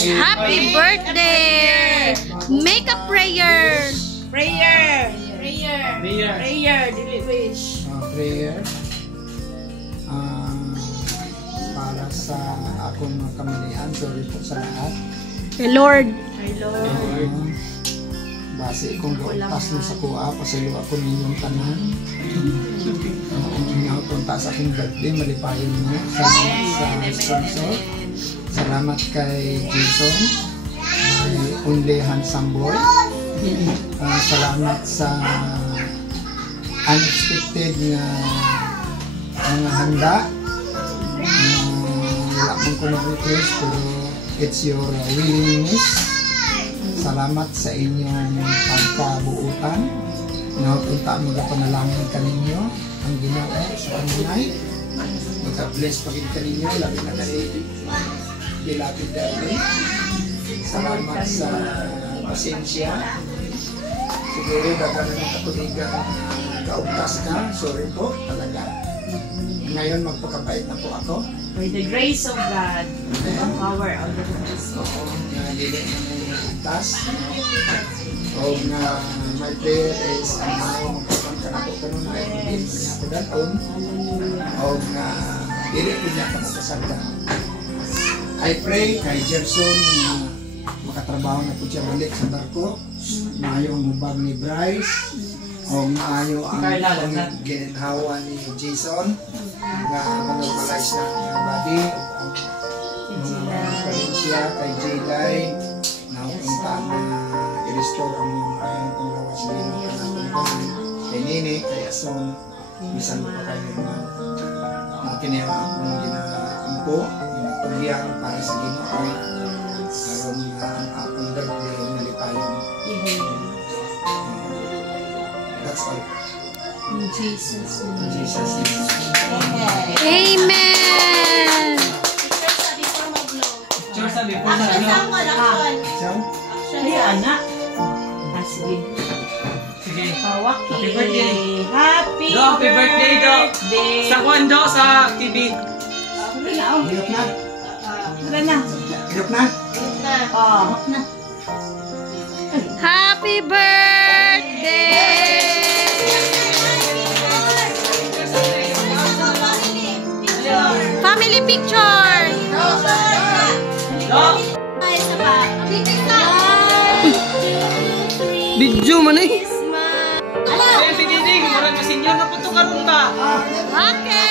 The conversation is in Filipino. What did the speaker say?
Happy birthday! Make a prayer. Prayer. Dili wish. Prayer. Para sa akong mga kamalian, sorry po sa lahat. Kay Lord. Base kung gautas mo sa kuha, pasalo ako ninyong tanan. Kung inautunta sa aking birthday, malipayon mo. Salamat sa sponsor. Salamat kay Jason, my only handsome boy. Salamat sa unexpected na mga handa. Wala kong request pero it's your willingness. Salamat sa inyong pagkabuutan. Nautunta magapanalangin ka ninyo ang Ginoo sa kanunay. Mag-bless pagin ka ninyo, labi na kayo dilapid dahil. Salamat sa pasensya. Siguro dagan ng katuligan kaugtas ka. Sorry po, talaga. Ngayon magpakabait na po ako. By the grace of God, the power of the Holy Spirit. Oo, na dili na itas. O na my prayer is ang mga magkakan ka na po kanun ay hindi niya ako daton. O na dili po niya ako nakasagda. I pray kay Gerson na makatrabaho na po siya balik sa barko. Maayo ang hubag ni Bryce. O maayo ang ginhawa ni Jason na manormalize na ang body. Mga parinsya kay J-Lai na punta na i-restore ang mga ayong panglawas din ng kanatungkuhan kay Nene, kay Ason, bisan pa kayo na kinera akong ginaampo, ginatulyan para sa Ginoo karon na ang akong birthday nalipayon. That's all. In Jesus' name. In Jesus' name. Amen! Sabi po na Ay, anak. Sige. Sige. Hawaki. Happy birthday. Happy Birthday, Do. Sa Kwando, sa TV. Hirap na. Tara na. Hirap na. Oh. Happy birthday! Family picture! Do. Video man eh! Sige, sige, sige. Marang masinyo na po ito karoon ba? Okay!